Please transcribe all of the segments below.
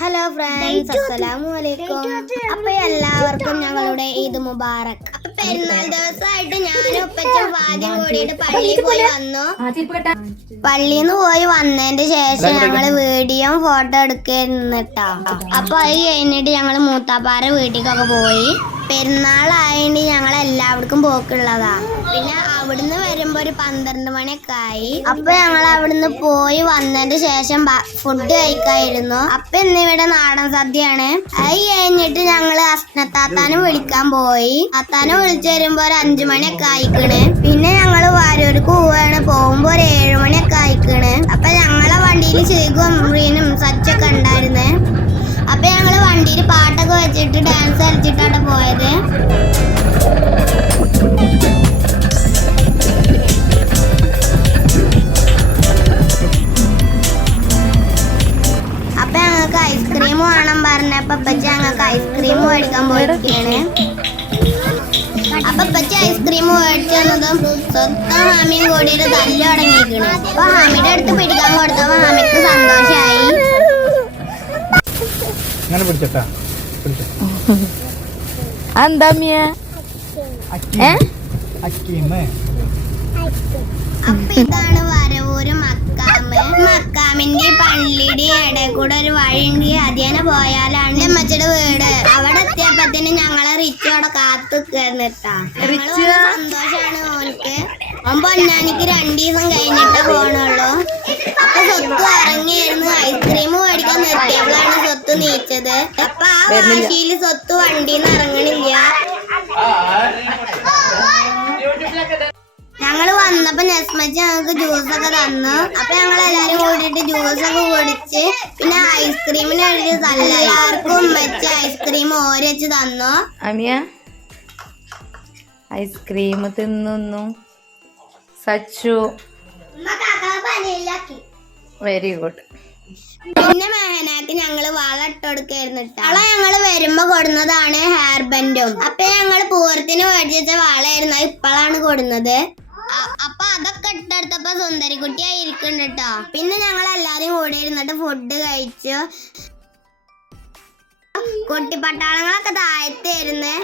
Hello friends അസ്സലാമു അലൈക്കും അപ്പൊ എല്ലാവർക്കും ഞങ്ങളുടെ ഈദ് മുബാറക്. അപ്പൊ പെരുന്നാൾ ദിവസമായിട്ട് ഞാനും ഉപ്പച്ചും ആദ്യം കൂടിയിട്ട് പള്ളിയിൽ പോയി വന്നു. പള്ളിയിൽ നിന്ന് പോയി വന്നതിന്റെ ശേഷം ഞങ്ങൾ വീഡിയോ ഫോട്ടോ എടുക്കുന്നിട്ടാ അപ്പൊ അത് കഴിഞ്ഞിട്ട് ഞങ്ങൾ മൂത്താപ്പാറ വീട്ടിലേക്കൊക്കെ പോയി. പെരുന്നാളായതുകൊണ്ട് ഞങ്ങൾ എല്ലാവർക്കും പോക്കുള്ളതാ. പിന്നെ അവിടുന്ന് വരുമ്പോ ഒരു പന്ത്രണ്ട് മണിയൊക്കെ ആയി അപ്പൊ ഞങ്ങൾ അവിടുന്ന് പോയി വന്നതിന് ശേഷം ഫുഡ് കഴിക്കായിരുന്നു. അപ്പൊ ഇന്നിവിടെ നാടൻ സദ്യയാണ്. അത് കഴിഞ്ഞിട്ട് ഞങ്ങൾ അസ്നത്താത്താനെ വിളിക്കാൻ പോയി. അത്താനെ വിളിച്ചു വരുമ്പോ ഒരു അഞ്ചു മണിയൊക്കെ ആയിക്കണ് പിന്നെ ഞങ്ങൾ വാരൂർക്ക് പോവാണ്. പോകുമ്പോ ഒരു ഏഴു മണിയൊക്കെ ആയിക്കണ് അപ്പൊ ഞങ്ങളെ വണ്ടിയിൽ ശരിക്കും റീനും സച്ചൊക്കെ ഉണ്ടായിരുന്നേ. അപ്പൊ ഞങ്ങൾ വണ്ടിയിൽ പാട്ടൊക്കെ വെച്ചിട്ട് ഡാൻസ് കളിച്ചിട്ടാണ് പോയത്. പറഞ്ഞപ്പോ പച്ച ഞങ്ങൾക്ക് ഐസ്ക്രീം മേടിക്കാൻ പോയിരിക്കാണ് അപ്പൊ പച്ച ഐസ്ക്രീം മേടിച്ചു തന്നതും സ്വന്തം ഹാമിയും കൂടിയിട്ട് തല്ലു തുടങ്ങിയിരിക്കണ്. അപ്പൊ ഹാമിയുടെ അടുത്ത് പിടിക്കാൻ കൊടുത്തപ്പോ ഹാമിക്ക് സന്തോഷമായി അങ്ങനെ പിടിച്ചട്ടാ. അപ്പൊ ഇതാണ് വരവൂര് മക്കാമ് മക്കാമിന്റെ പള്ളിയുടെ ഇടയിൽ കൂടെ ഒരു വഴിയുണ്ട്. അതിനെ പോയാലാണ് അമ്മച്ചയുടെ വീട്. അവിടെ എത്തിയപ്പത്തിന് ഞങ്ങളെ റിച്ച് അവിടെ കാത്തു കയറിട്ടാ റിച്ച്? സന്തോഷാണ് ഓനക്ക് ഓൻ പൊന്നാനിക്ക് രണ്ടു ദിവസം കഴിഞ്ഞിട്ടേ പോണുള്ളൂ. അപ്പൊ സ്വത്ത് ഇറങ്ങിയായിരുന്നു ഐസ്ക്രീം മേടിക്കാൻ നിർത്തിയപ്പോഴാണ് സ്വത്ത് നീച്ചത്. അപ്പൊ ആ വാശിയിൽ വാശിയിൽ സ്വത്ത് വണ്ടിന്ന് ഇറങ്ങണില്ല. ഞങ്ങൾ വന്നപ്പോ നെസ്മച്ച് ഞങ്ങൾക്ക് ജ്യൂസ് ഒക്കെ തന്നു. അപ്പൊ ഞങ്ങൾ എല്ലാരും കൂടിയിട്ട് ജ്യൂസ് ഒക്കെ കുടിച്ച് പിന്നെ ഐസ്ക്രീമിന് വേണ്ടി തല്ല എല്ലാവർക്കും വെച്ച് ഐസ്ക്രീം ഓരച്ച് തന്നു. അമിയ ഐസ്ക്രീം തിന്നുന്നു സച്ചു വെരി ഗുഡ് പിന്നെ മെഹനാക്ക് ഞങ്ങൾ വള ഇട്ടുകൊടുക്കായിരുന്നു വള ഞങ്ങൾ വരുമ്പോ കൊടുന്നതാണ് ഹെയർ ബെൻഡും. അപ്പൊ ഞങ്ങൾ പൂരത്തിന് മേടിച്ച വളയായിരുന്നു ഇപ്പോഴാണ് കൊടുന്നത്. അപ്പൊ അതൊക്കെ ഇട്ടെടുത്തപ്പോ സുന്ദരിക്കുട്ടി ആയിരിക്കുന്നുണ്ട് കേട്ടോ പിന്നെ ഞങ്ങൾ എല്ലാരും കൂടി ഇരുന്നിട്ട് ഫുഡ് കഴിച്ചു. കുട്ടിപ്പട്ടാളങ്ങളൊക്കെ താഴത്തായിരുന്നു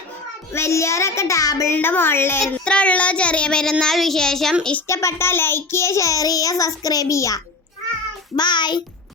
വലിയവരൊക്കെ ടേബിളിന്റെ മുകളിലായിരുന്നു. ഇത്ര ഉള്ള ചെറിയ പെരുന്നാൾ വിശേഷം. ഇഷ്ടപ്പെട്ട ലൈക്ക് ചെയ്യുക ഷെയർ ചെയ്യുക സബ്സ്ക്രൈബ് ചെയ്യുക. ബൈ